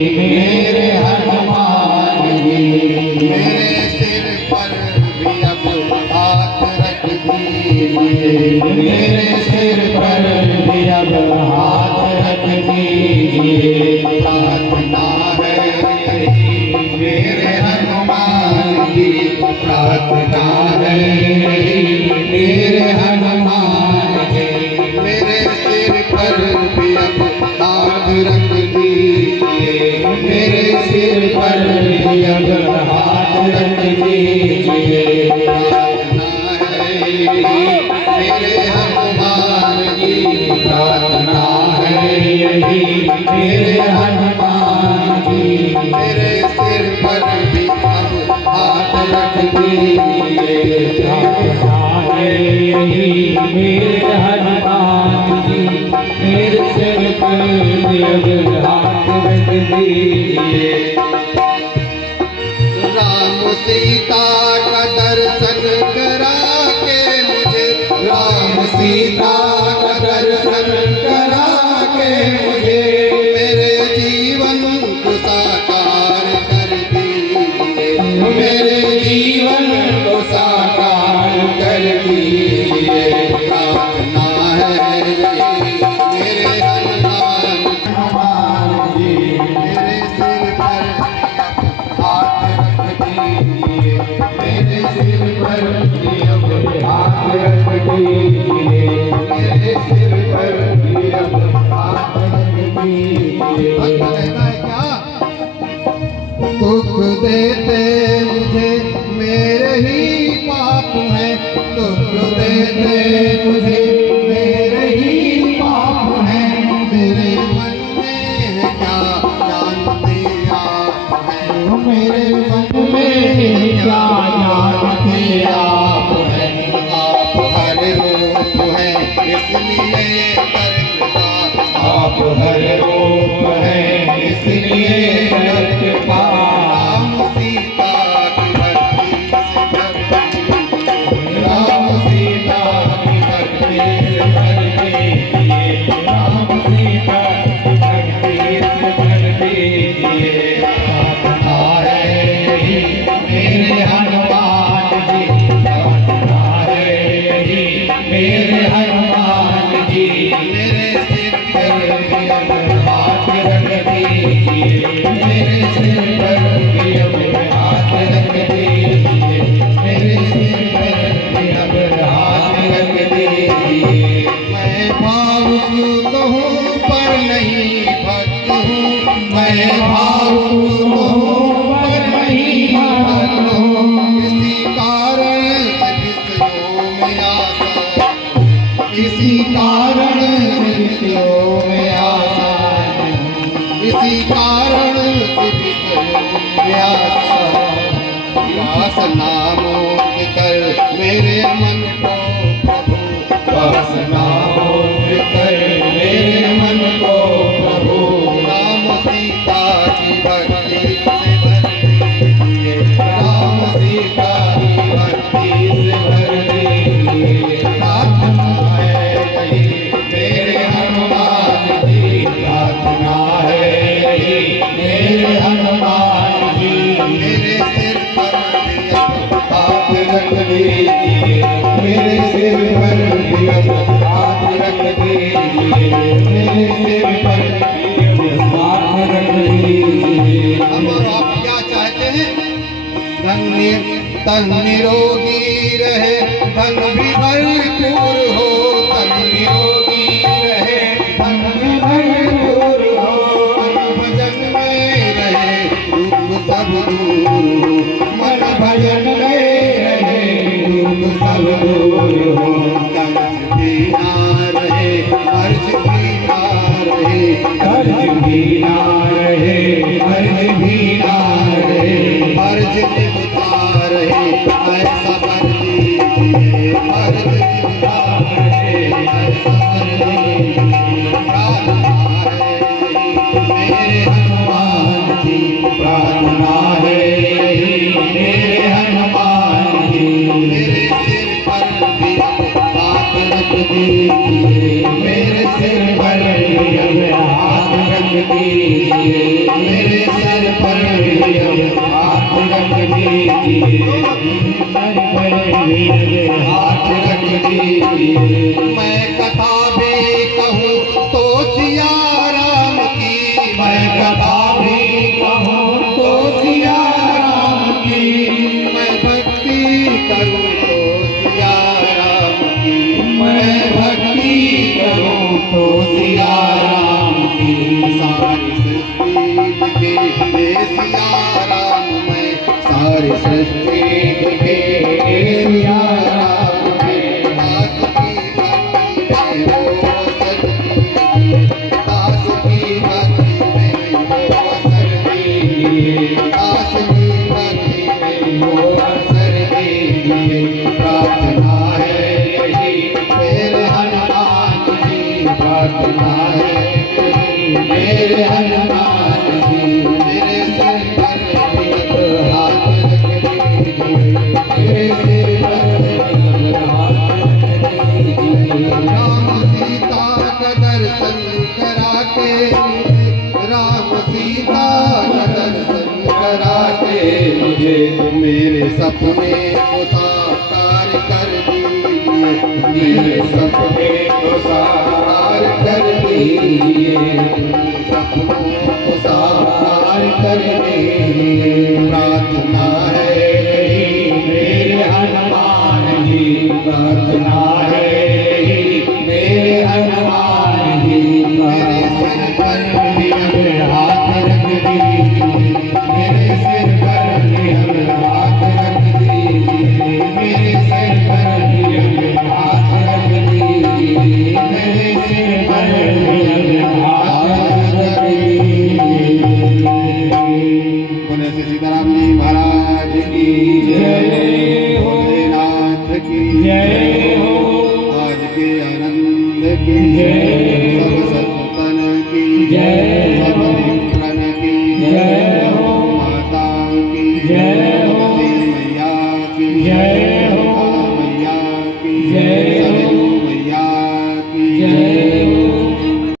मेरे हनुमान जी मेरे सिर पर भी अब हाथ रख दीजिए, मेरे सिर पर भी अब हाथ रख दीजिए। प्रार्थना है यही मेरे हनुमान जी, प्रार्थना है यही मेरे हनुमान जी, मेरे सिर पर भी अब हाथ रख दीजिए, मेरे सिर पर भी अब हाथ रख दीजिए। प्रार्थना है मेरे हनुमान जी, प्रार्थना है यही मेरे हनुमान जी, मेरे सिर पर भी अब हाथ रख दीजिए। प्रार्थना है यही मेरे हनुमान जी, मेरे सिर पर भी अब हाथ रख दीजिए। राम सीता का दर्शन करा के मुझे, राम सीता का दर्शन करा के मुझे, मेरे जीवन को साकार कर दीजिए, मेरे जीवन को साकार कर दीजिए। प्रार्थना है यही मेरे हनुमान जी, मेरे सिर पर हाथ रख दीजिए, मेरे सिर पर भी अब हाथ रख दीजिए, मेरे सिर पर भी अब हाथ रख दीजिए। कहता है क्या? दुख देते मुझे मेरे ही पाप हैं, दुख देते मुझे मेरे ही पाप हैं, मेरे मन में है क्या जानते आप हैं, मेरे मन में क्या जानते आप हैं। आप हर रूप हैं इसलिए करता, आप हर रूप हैं इसलिए करता। राम सीता की भक्ति से भक्ति, राम सीता की भक्ति से भर दीजिए, राम सीता की भक्ति से भर दीजिए। प्रार्थना है यही मेरे हनुमान जी, प्रार्थना है यही मेरे हनुमान जी, मेरे सिर पर भी अब हाथ रख दीजिए, मेरे सिर पर भी अब हाथ रख दीजिए, मेरे सिर पर भी अब हाथ रख दीजिए। मैं भावुक तो हूँ पर नहीं भक्त हूँ, मैं भावुक तो हूँ पर नहीं भक्त हूँ। इसी कारण से विषयों में आशा, इसी कारण से विषयों में आशा, इसी कारण से विषयों में आशा। वासना मोद कर मेरे मन को प्रभु, वासना मोद कर मेरे मन को प्रभु, राम सीता की भक्ति से भर दीजिए, राम सीता की भक्ति से भर दीजिए। प्रार्थना है यही मेरे हनुमान जी, प्रार्थना है यही मेरे हनुमान जी, मेरे सिर पर भी अब हाथ रख दीजिए, मेरे सिर पर भी अब हाथ रख दीजिए, मेरे सिर पर भी अब हाथ रख दीजिए। हम और आप क्या चाहते हैं? धन्य तन निरोगी रहे, धन भी भरपूर हो, तन निरोगी रहे, धन भी भरपूर हो, मन भजन में रहे, दुख सब दूर हो, मन भजन में रहे, दुख सब दूर हो। कर्ज भी ना रहे, कर्ज भी ना रहे, कर्ज भी ना रहे, कर्ज भी ना रहे, कर्ज निभता रहे, ऐसा कर दीजिए, कर्ज निभता रहे, ऐसा कर दीजिए। प्रार्थना है यही मेरे हनुमान जी, प्रार्थना है यही मेरे हनुमान जी, मेरे सिर पर भी हाथ रख दीजिए, मेरे सिर पर भी हाथ रख दीजिए, मेरे हाथ रख दीजिए। मैं कथा भी कहूँ तो सिया राम की, मैं कथा भी कहूँ तो सिया राम की, मैं भक्ति करूँ तो सिया राम की, मैं भक्ति करूँ तो सिया राम की। सारी सृष्टि दिखे हे सिया राम, मैं सारी सृष्टि दिखे हे सिया राम के। दास की भक्ति में हो असर कीजिए, दास की भक्ति में हो असर कीजिए, दास की भक्ति में हो असर कीजिए। प्रार्थना है यही मेरे हनुमान जी, प्रार्थना है मेरे हनुमान जी। मेरे सिर पर एक हाथ रख दीजिए, मेरे सिर पर एक हाथ रख दीजिए। राम सीता का दर्शन करा के, राम सीता का दर्शन करा के मुझे मेरे सपने को साकार कर दीजिए, मेरे सपने को साकार कर दीजिए, सपनों को साकार कर दीजिए। प्रार्थना है यही मेरे हनुमान जी, प्रार्थना है यही मेरे हनुमान जी। मेरे सिर पर भी अपने हाथ रख दीजिए, मेरे सिर पर भी अपने हाथ रख दीजिए, मेरे सिर पर भी अपने हाथ रख दीजिए, मेरे सिर पर भी अपने हाथ रख दीजिए। बोले श्री सीताराम जी महाराज की जय हो, भोलेनाथ की जय हो, आज के आनंद की जय, सब संतन की जय, सब विप्रन की जय हो, माता की जय हो, मैया की जय।